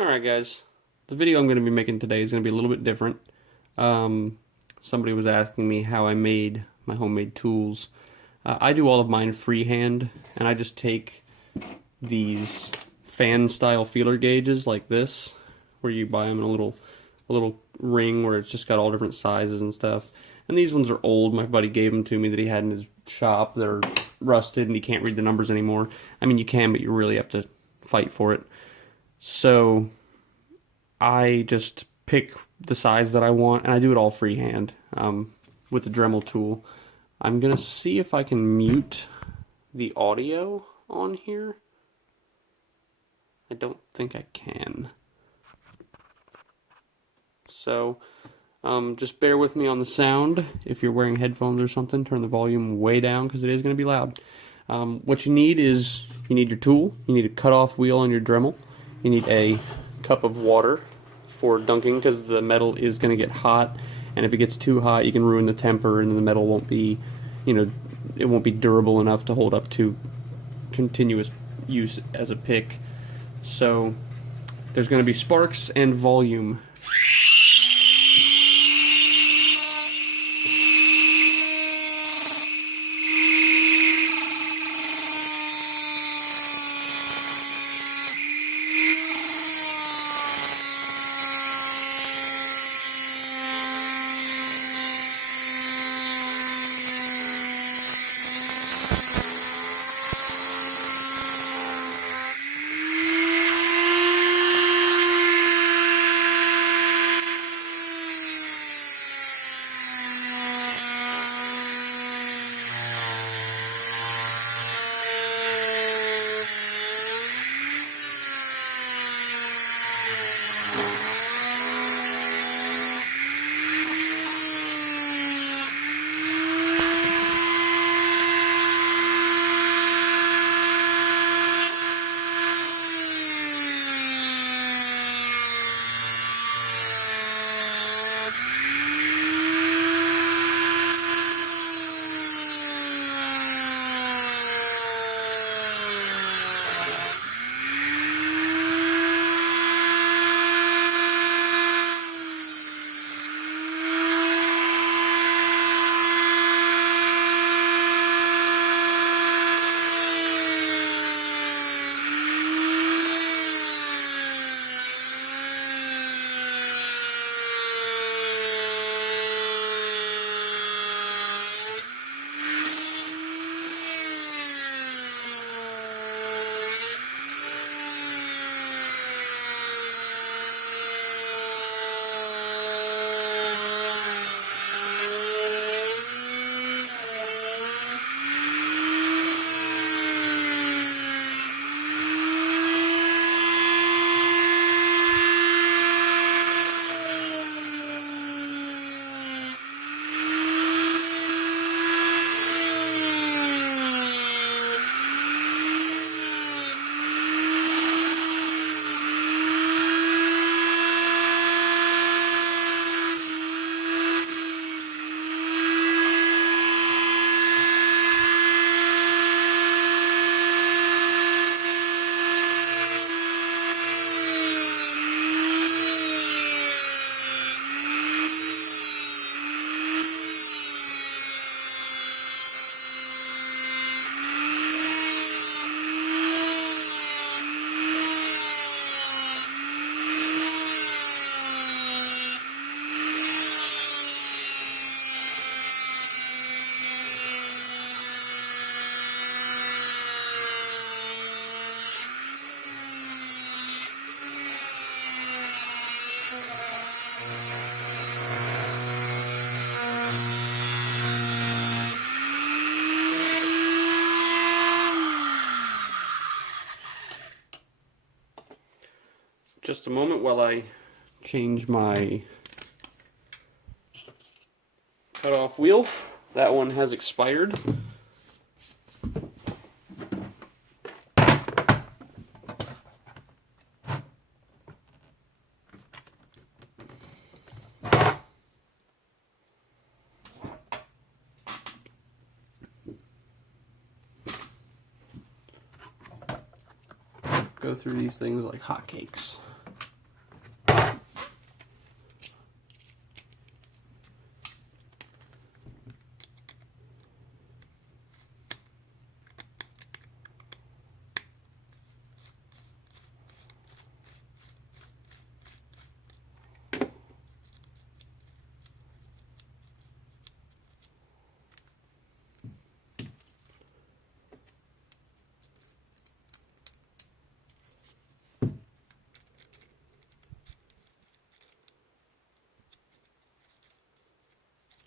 Alright guys, the video I'm going to be making today is going to be a little bit different. Somebody was asking me how I made my homemade tools. I do all of mine freehand, and I just take these fan style feeler gauges like this, where you buy them in a little ring where it's just got all different sizes and stuff. And these ones are old. My buddy gave them to me that he had in his shop. They're rusted and he can't read the numbers anymore. I mean, you can, but you really have to fight for it. So I just pick the size that I want, and I do it all freehand with the Dremel tool. I'm going to see if I can mute the audio on here. I don't think I can. So just bear with me on the sound. If you're wearing headphones or something, turn the volume way down because it is going to be loud. What you need is, you need your tool, you need a cutoff wheel on your Dremel, you need a cup of water for dunking because the metal is going to get hot, and if it gets too hot you can ruin the temper and the metal won't be, it won't be durable enough to hold up to continuous use as a pick. So there's going to be sparks and volume. Just a moment while I change my cutoff wheel. That one has expired. Go through these things like hotcakes.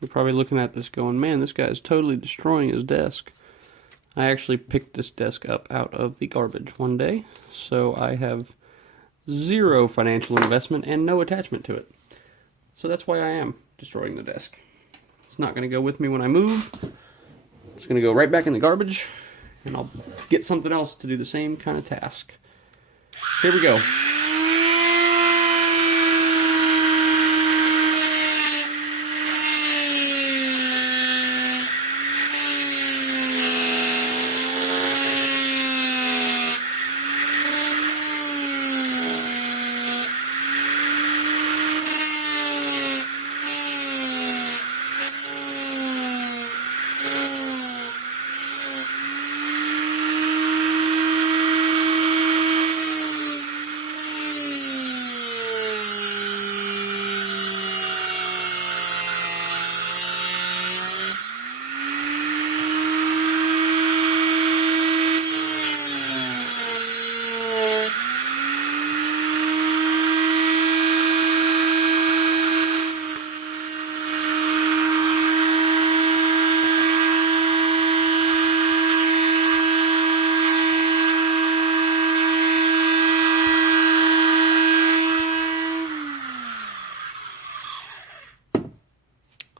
You're probably looking at this going, man, this guy is totally destroying his desk. I actually picked this desk up out of the garbage one day, so I have zero financial investment and no attachment to it. So that's why I am destroying the desk. It's not going to go with me when I move. It's going to go right back in the garbage, and I'll get something else to do the same kind of task. Here we go.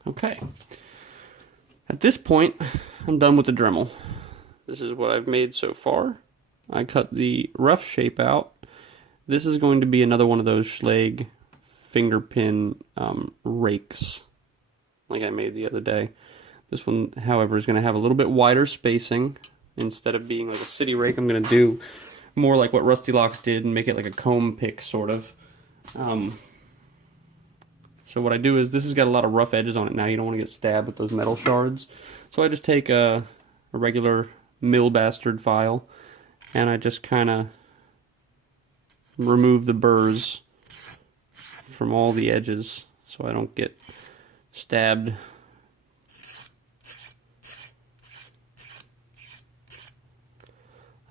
Okay. At this point, I'm done with the Dremel. This is what I've made so far. I cut the rough shape out. This is going to be another one of those Schlage finger pin rakes like I made the other day. This one, however, is going to have a little bit wider spacing. Instead of being like a city rake, I'm going to do more like what Rusty Locks did and make it like a comb pick, sort of. So what I do is, this has got a lot of rough edges on it now. You don't want to get stabbed with those metal shards. So I just take a regular mill bastard file, and I just kind of remove the burrs from all the edges so I don't get stabbed.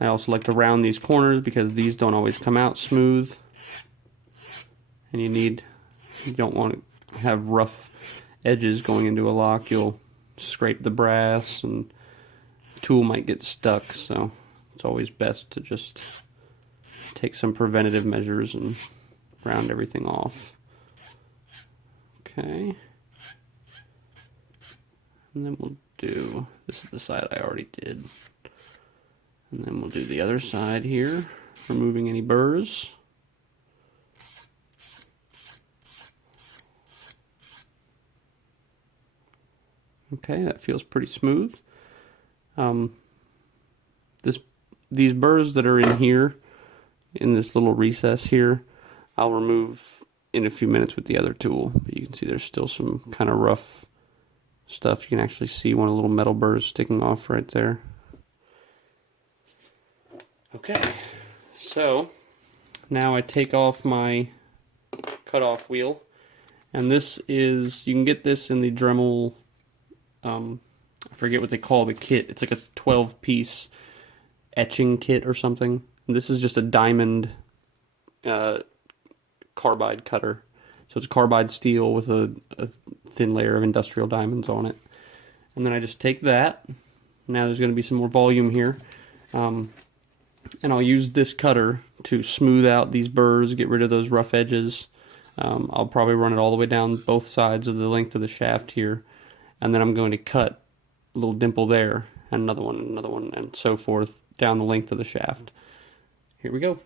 I also like to round these corners because these don't always come out smooth, and you don't want to have rough edges going into a lock. You'll scrape the brass and the tool might get stuck, so it's always best to just take some preventative measures and round everything off. Okay, and then we'll do, this is the side I already did, and then we'll do the other side here, removing any burrs. Okay, that feels pretty smooth. These burrs that are in here, in this little recess here, I'll remove in a few minutes with the other tool. But you can see there's still some kind of rough stuff. You can actually see one of the little metal burrs sticking off right there. Okay, so now I take off my cutoff wheel, and this is, you can get this in the Dremel, I forget what they call the kit. It's like a 12-piece etching kit or something. And this is just a diamond carbide cutter. So it's carbide steel with a thin layer of industrial diamonds on it. And then I just take that. Now there's going to be some more volume here. And I'll use this cutter to smooth out these burrs, get rid of those rough edges. I'll probably run it all the way down both sides of the length of the shaft here. And then I'm going to cut a little dimple there, and another one, and so forth down the length of the shaft. Here we go.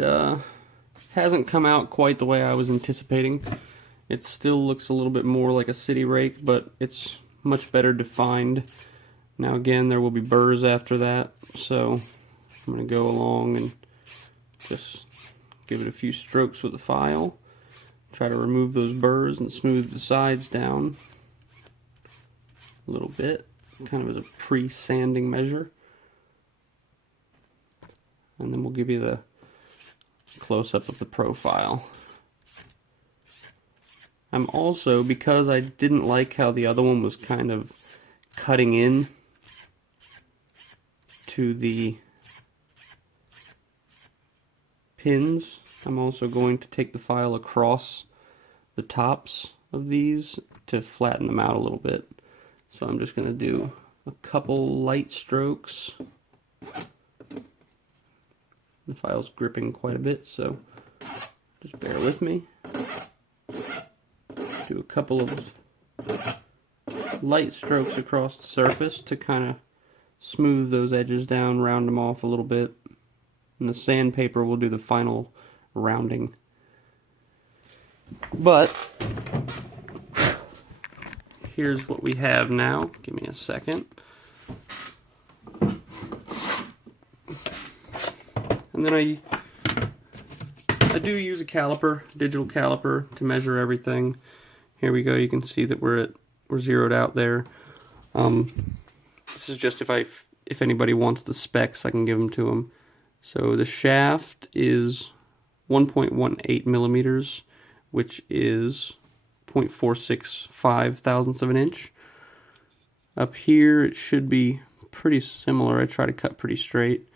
it hasn't come out quite the way I was anticipating. It still looks a little bit more like a city rake, but it's much better defined. Now again, there will be burrs after that, so I'm going to go along and just give it a few strokes with the file. Try to remove those burrs and smooth the sides down a little bit, kind of as a pre-sanding measure. And then we'll give you the close-up of the profile. I'm also, because I didn't like how the other one was kind of cutting in to the pins, I'm also going to take the file across the tops of these to flatten them out a little bit. So I'm just going to do a couple light strokes. The file's gripping quite a bit, so just bear with me. Do a couple of light strokes across the surface to kind of smooth those edges down, round them off a little bit. And the sandpaper will do the final rounding. But here's what we have now. Give me a second. And then I do use a caliper, digital caliper, to measure everything. Here we go. You can see that we're zeroed out there. This is just if anybody wants the specs, I can give them to them. So the shaft is 1.18 millimeters, which is 0.465 thousandths of an inch. Up here it should be pretty similar. I try to cut pretty straight.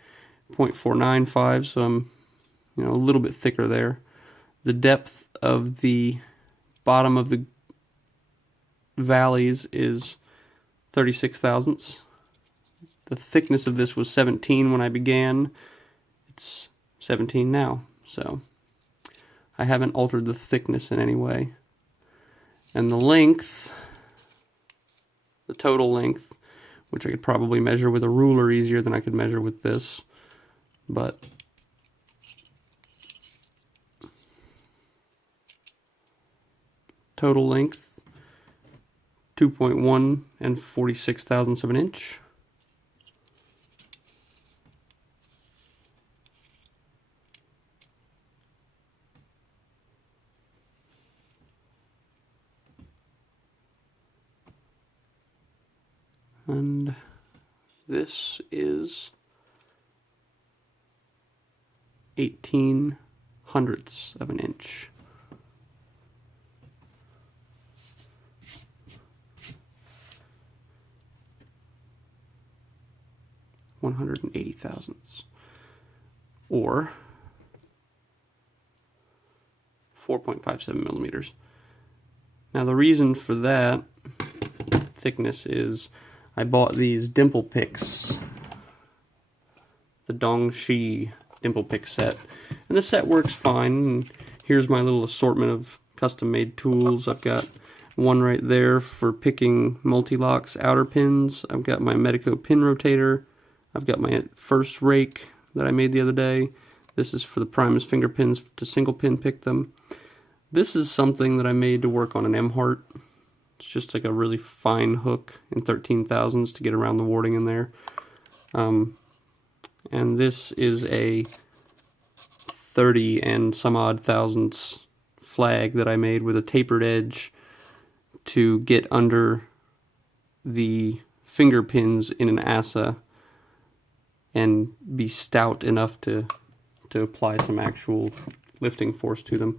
0.495, so I'm a little bit thicker there. The depth of the bottom of the valleys is 36 thousandths. The thickness of this was 17 when I began. It's 17 now, so I haven't altered the thickness in any way. And the length, the total length, which I could probably measure with a ruler easier than I could measure with this, but total length 2.1 and 46 thousandths of an inch. And this is 18 hundredths of an inch. .180 thousandths, or 4.57 millimeters. Now the reason for that thickness is I bought these dimple picks, the Dongshi dimple pick set, and the set works fine. And here's my little assortment of custom made tools. I've got one right there for picking multi-locks outer pins. I've got my Medeco pin rotator. I've got my first rake that I made the other day. This is for the Primus finger pins to single pin pick them. This is something that I made to work on an M-Heart. It's just like a really fine hook in 13 thousandths to get around the warding in there. And this is a 30 and some odd thousandths flag that I made with a tapered edge to get under the finger pins in an ASA and be stout enough to apply some actual lifting force to them.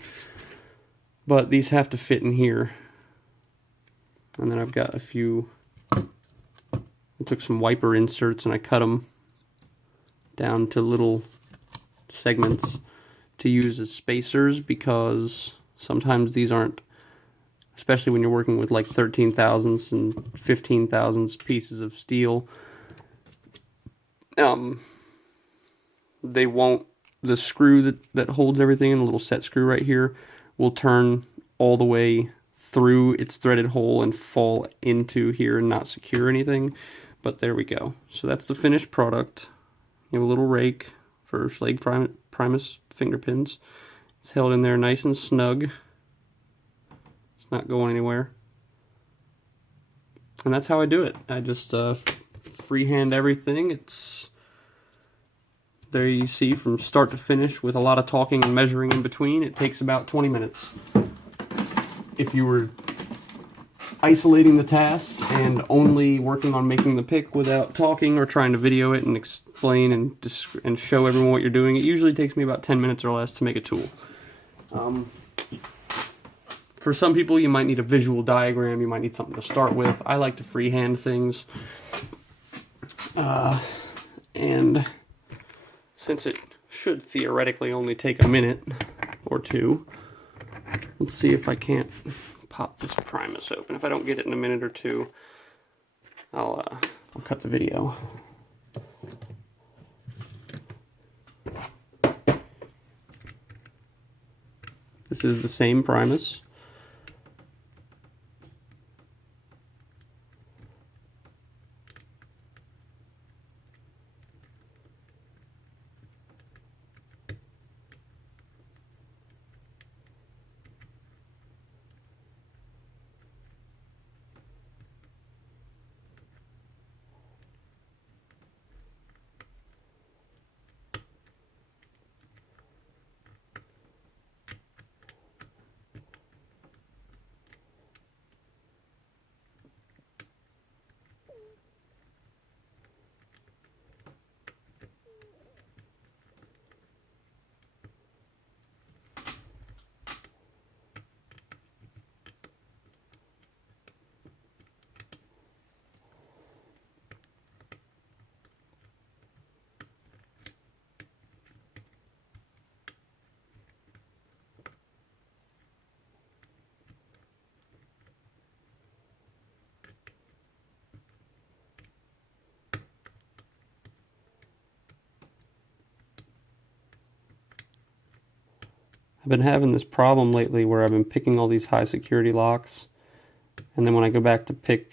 But these have to fit in here. And then I've got a few, I took some wiper inserts and I cut them down to little segments to use as spacers, because sometimes these aren't, especially when you're working with like 13 thousandths and 15 thousandths pieces of steel, they won't, the screw that holds everything in, a little set screw right here, will turn all the way through its threaded hole and fall into here and not secure anything. But there we go. So that's the finished product. You have a little rake for Schlage Primus finger pins. It's held in there nice and snug. It's not going anywhere. And that's how I do it. I just freehand everything. It's there, you see, from start to finish with a lot of talking and measuring in between. It takes about 20 minutes. If you were isolating the task and only working on making the pick without talking or trying to video it and explain and show everyone what you're doing, it usually takes me about 10 minutes or less to make a tool. For some people, you might need a visual diagram, you might need something to start with. I like to freehand things. And since it should theoretically only take a minute or two, let's see if I can't pop this Primus open. If I don't get it in a minute or two, I'll cut the video. This is the same Primus. I've been having this problem lately where I've been picking all these high security locks, and then when I go back to pick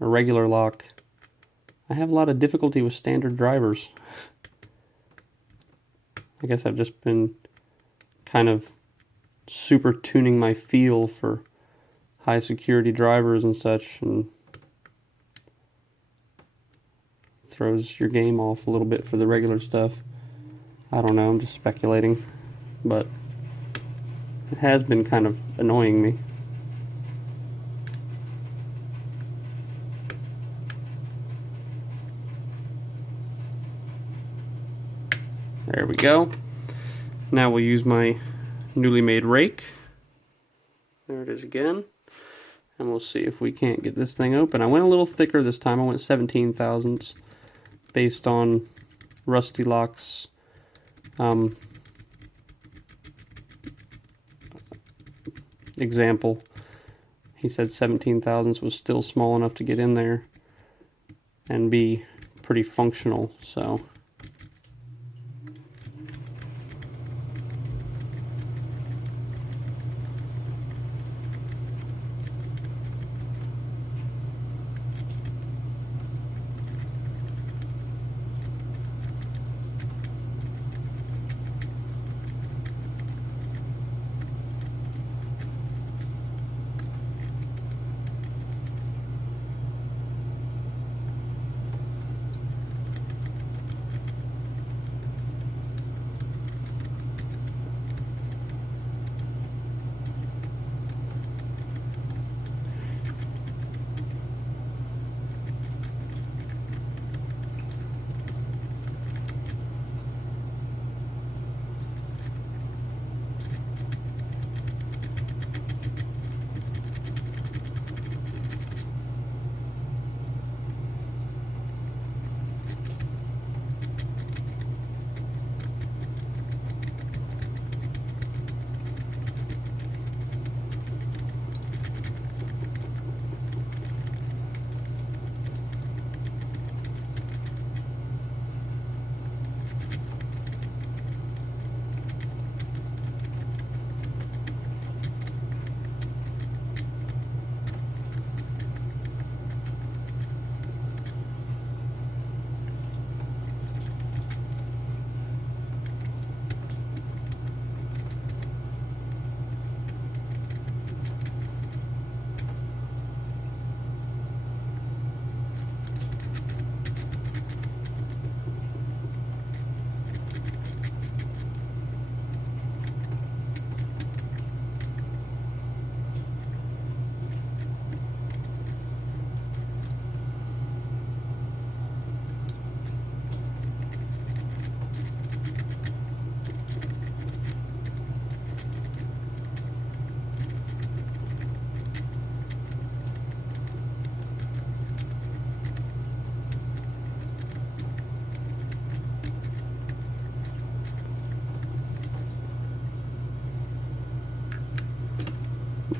a regular lock, I have a lot of difficulty with standard drivers. I guess I've just been kind of super tuning my feel for high security drivers and such, and throws your game off a little bit for the regular stuff. I don't know, I'm just speculating, but it has been kind of annoying me. There we go. Now we'll use my newly made rake. There it is again. And we'll see if we can't get this thing open. I went a little thicker this time. I went 17 thousandths based on Rusty Lock's example. He said 17 thousandths was still small enough to get in there and be pretty functional, so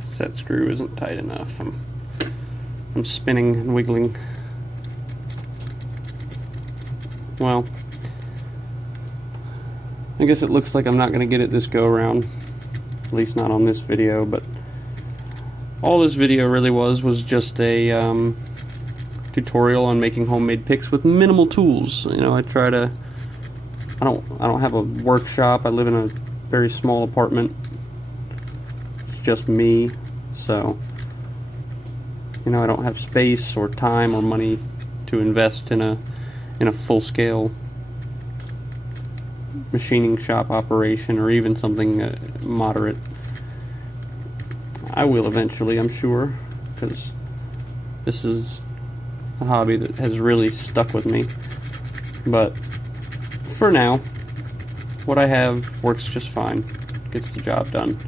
Set screw isn't tight enough. I'm spinning and wiggling. Well, I guess it looks like I'm not going to get it this go around, at least not on this video, but all this video really was just a tutorial on making homemade picks with minimal tools. You know, I don't have a workshop. I live in a very small apartment. It's just me, so you know, I don't have space or time or money to invest in a full-scale machining shop operation, or even something moderate. I will eventually, I'm sure, because this is a hobby that has really stuck with me. But for now, what I have works just fine. Gets the job done.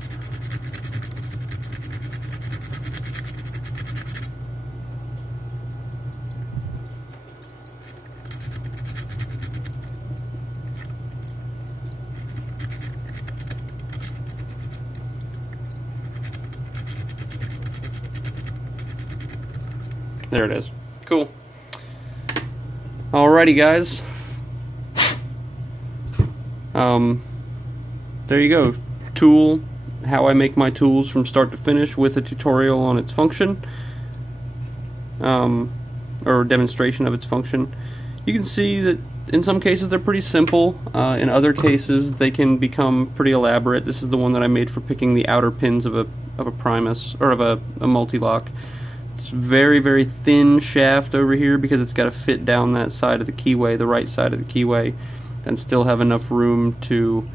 There it is. Cool. Alrighty, guys. There you go. Tool, how I make my tools from start to finish with a tutorial on its function, or demonstration of its function. You can see that in some cases they're pretty simple. In other cases they can become pretty elaborate. This is the one that I made for picking the outer pins of a Primus, or of a multi-lock. It's very, very thin shaft over here because it's got to fit down that side of the keyway, the right side of the keyway, and still have enough room to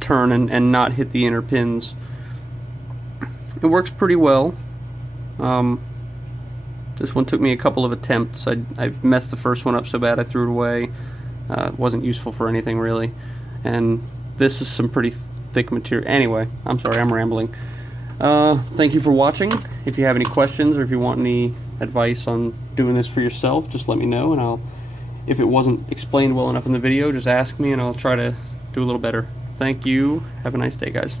turn and not hit the inner pins. It works pretty well. This one took me a couple of attempts. I messed the first one up so bad I threw it away. It wasn't useful for anything really. And this is some pretty thick material. Anyway, I'm sorry, I'm rambling. Thank you for watching. If you have any questions or if you want any advice on doing this for yourself, just let me know, and if it wasn't explained well enough in the video, just ask me and I'll try to do a little better. Thank you. Have a nice day, guys.